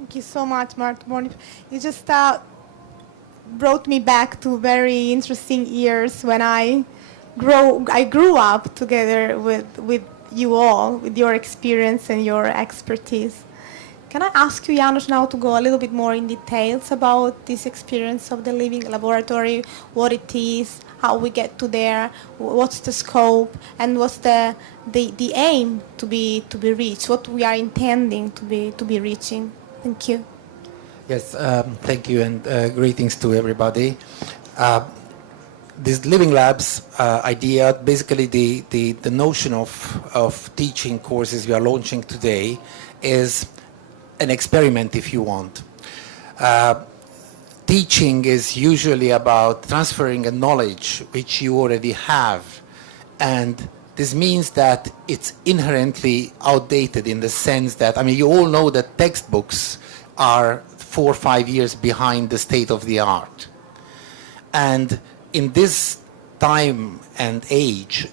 Thank you so much, Martin. You just brought me back to very interesting years when I grew up together with you all, with your experience and your expertise. Can I ask you, Janos, now to go a little bit more in details about this experience of the living laboratory, what it is, how we get to there, what's the scope, and what's the aim to be reached, what we are intending to be reaching? Thank you. Yes, thank you, and greetings to everybody. This living labs idea, basically the notion of teaching courses we are launching today is an experiment, if you want. Teaching is usually about transferring a knowledge which you already have, and this means that it's inherently outdated in the sense that, I mean, you all know that textbooks are 4 or 5 years behind the state of the art. And in this time and age,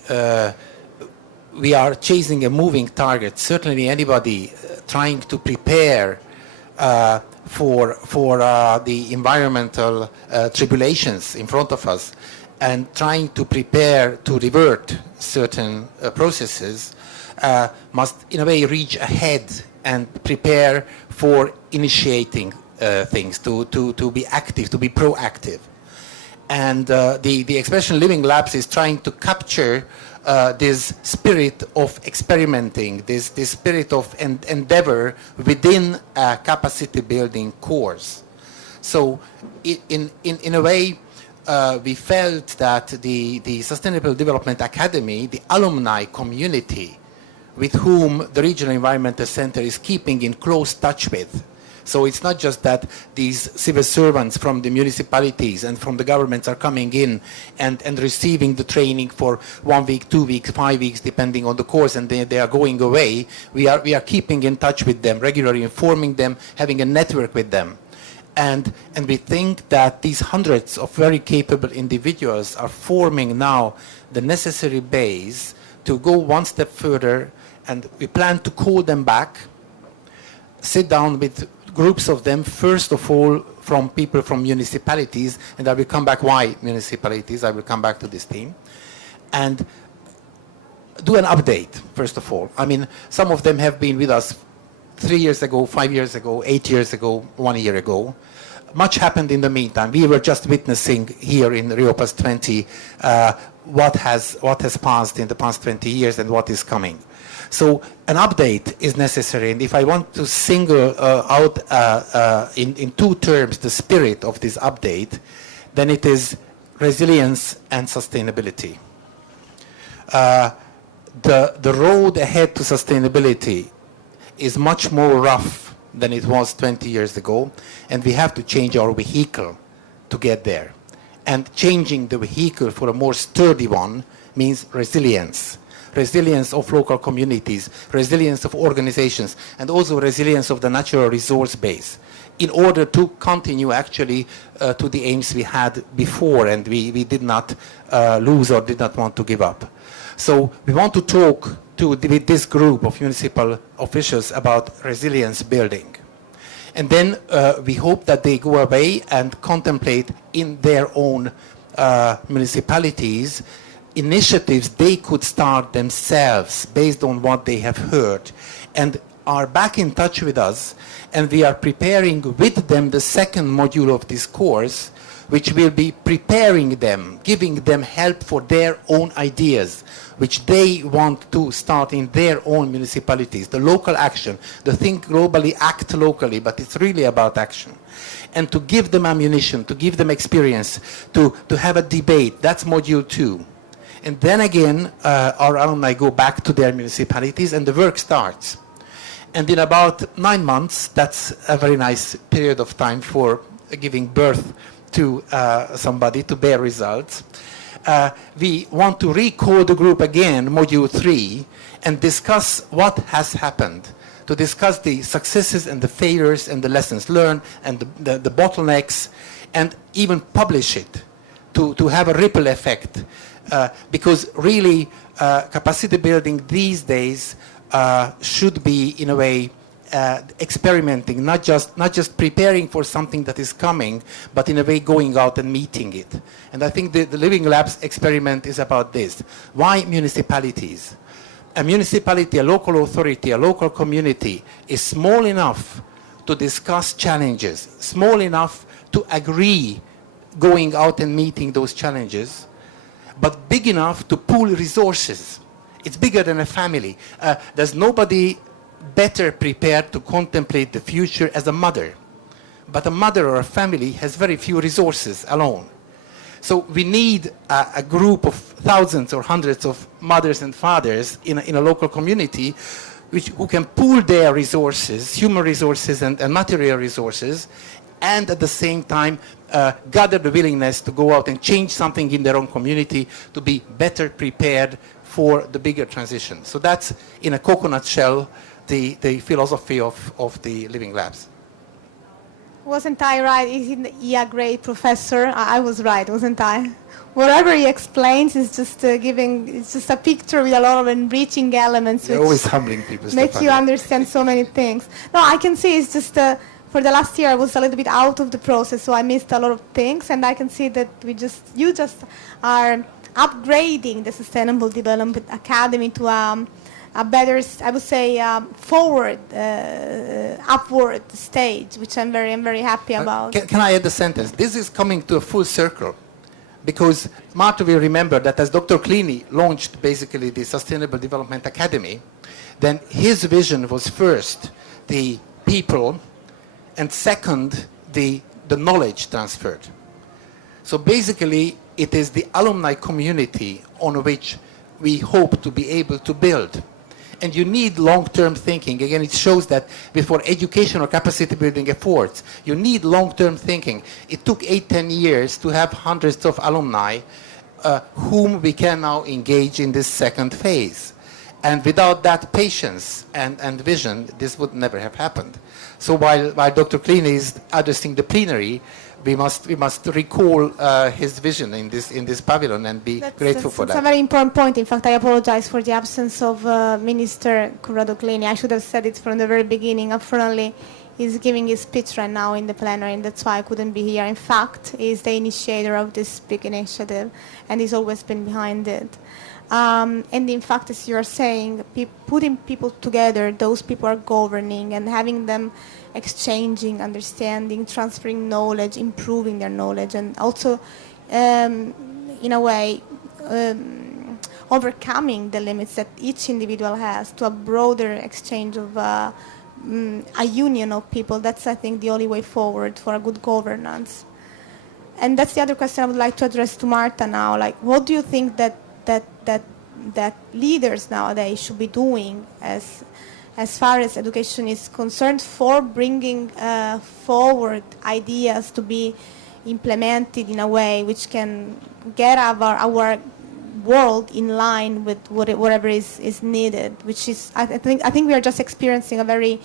we are chasing a moving target. Certainly anybody trying to prepare for the environmental tribulations in front of us and trying to prepare to revert certain processes must in a way reach ahead and prepare for initiating things, to be active, to be proactive. And the expression Living Labs is trying to capture this spirit of experimenting, this spirit of endeavor within a capacity building course. So in a way, we felt that the Sustainable Development Academy, the alumni community with whom the Regional Environmental Center is keeping in close touch with. So it's not just that these civil servants from the municipalities and from the governments are coming in and receiving the training for 1 week, 2 weeks, 5 weeks, depending on the course, and they are going away. We are keeping in touch with them, regularly informing them, having a network with them. And we think that these hundreds of very capable individuals are forming now the necessary base to go one step further, and we plan to call them back, sit down with groups of them, first of all from people from municipalities, and I will come back why municipalities, I will come back to this theme, and do an update, first of all. I mean, some of them have been with us 3 years ago, 5 years ago, 8 years ago, 1 year ago. Much happened in the meantime. We were just witnessing here in Rio Plus 20 what has passed in the past 20 years and what is coming. So an update is necessary, and if I want to single out in 2 terms the spirit of this update, then it is resilience and sustainability. The road ahead to sustainability is much more rough than it was 20 years ago, and we have to change our vehicle to get there. And changing the vehicle for a more sturdy one means resilience. Resilience of local communities, resilience of organizations, and also resilience of the natural resource base in order to continue actually to the aims we had before and we did not lose or did not want to give up. So we want to talk with this group of municipal officials about resilience building. And then we hope that they go away and contemplate in their own municipalities initiatives they could start themselves based on what they have heard, and are back in touch with us, and we are preparing with them the second module of this course, which will be preparing them, giving them help for their own ideas, which they want to start in their own municipalities, the local action, the think globally, act locally, but it's really about action. And to give them ammunition, to give them experience, to have a debate, that's module 2. And then again, our alumni go back to their municipalities and the work starts. And in about 9 months, that's a very nice period of time for giving birth to somebody, to bear results. We want to recall the group again, module 3, and discuss what has happened, to discuss the successes and the failures and the lessons learned and the bottlenecks, and even publish it to have a ripple effect. Because really capacity building these days should be in a way experimenting, not just preparing for something that is coming, but in a way going out and meeting it. And I think the Living Labs experiment is about this. Why municipalities? A municipality, a local authority, a local community is small enough to discuss challenges, small enough to agree going out and meeting those challenges, but big enough to pool resources. It's bigger than a family. There's nobody better prepared to contemplate the future as a mother. But a mother or a family has very few resources alone. So we need a group of thousands or hundreds of mothers and fathers in a local community who can pool their resources, human resources and material resources, and at the same time gather the willingness to go out and change something in their own community to be better prepared for the bigger transition. So that's, in a coconut shell, the philosophy of the Living Labs. Wasn't I right? Isn't he a great professor? I was right, wasn't I? Whatever he explains is just it's just a picture with a lot of enriching elements. You're always humbling people, makes you understand so many things. No, I can see it's just, for the last year I was a little bit out of the process, so I missed a lot of things, and I can see that you just are upgrading the Sustainable Development Academy to a better, I would say, forward, upward stage, which I'm very happy about. Can I add a sentence? This is coming to a full circle, because Marta will remember that as Dr. Kleene launched basically the Sustainable Development Academy, then his vision was first the people, and second the knowledge transferred. So basically, it is the alumni community on which we hope to be able to build. And you need long-term thinking. Again, it shows that before educational capacity building efforts, you need long-term thinking. It took 8-10 years to have hundreds of alumni whom we can now engage in this second phase. And without that patience and vision, this would never have happened. So while Dr. Kleene is addressing the plenary, we must recall his vision in this pavilion and be grateful for that. That's a very important point. In fact, I apologize for the absence of Minister Corrado Kleene. I should have said it from the very beginning. Apparently, he's giving his speech right now in the plenary, and that's why I couldn't be here. In fact, he's the initiator of this big initiative, and he's always been behind it. And in fact, as you are saying, putting people together, those people are governing and having them exchanging, understanding, transferring knowledge, improving their knowledge, and also, in a way, overcoming the limits that each individual has to a broader exchange of a union of people. That's, I think, the only way forward for a good governance. And that's the other question I would like to address to Marta now. Like, what do you think that leaders nowadays should be doing as far as education is concerned for bringing forward ideas to be implemented in a way which can get our world in line with whatever is needed, which is, I think we are just experiencing a very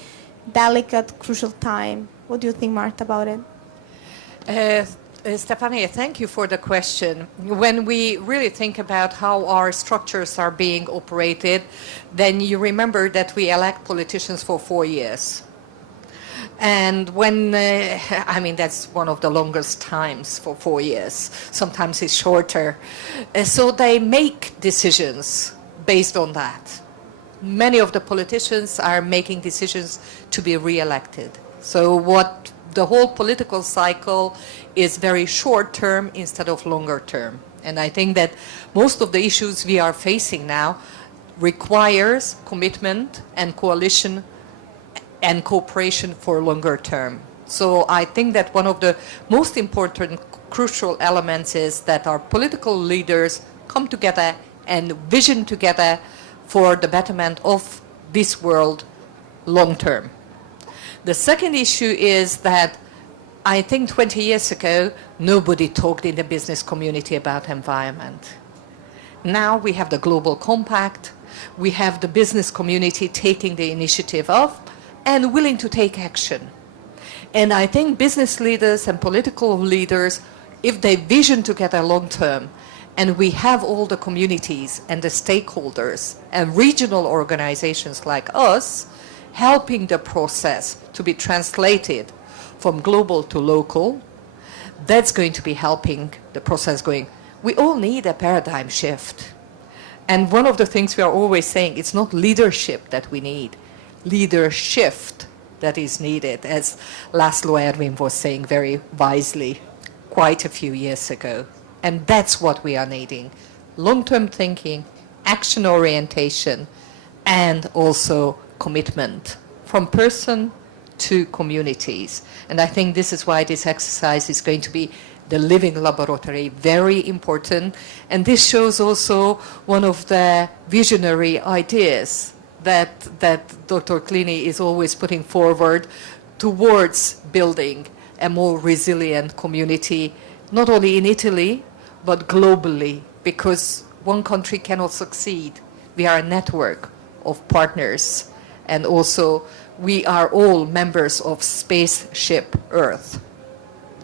delicate, crucial time. What do you think, Marta, about it? Stefania, thank you for the question. When we really think about how our structures are being operated, then you remember that we elect politicians for 4 years. And when, that's one of the longest times for 4 years. Sometimes it's shorter. So they make decisions based on that. Many of the politicians are making decisions to be re-elected. So the whole political cycle is very short term instead of longer term. And I think that most of the issues we are facing now requires commitment and coalition and cooperation for longer term. So I think that one of the most important crucial elements is that our political leaders come together and vision together for the betterment of this world long term. The second issue is that I think 20 years ago, nobody talked in the business community about environment. Now we have the Global Compact, we have the business community taking the initiative of and willing to take action. And I think business leaders and political leaders, if they vision together long term, and we have all the communities and the stakeholders and regional organizations like us helping the process to be translated from global to local, that's going to be helping the process going. We all need a paradigm shift. And one of the things we are always saying, it's not leadership that we need, leadership that is needed, as Laszlo Ervin was saying very wisely quite a few years ago. And that's what we are needing. Long-term thinking, action orientation, and also commitment from person to communities. And I think this is why this exercise is going to be the living laboratory, very important. And this shows also one of the visionary ideas that Dr. Clini is always putting forward towards building a more resilient community, not only in Italy, but globally, because one country cannot succeed. We are a network of partners, and also we are all members of Spaceship Earth.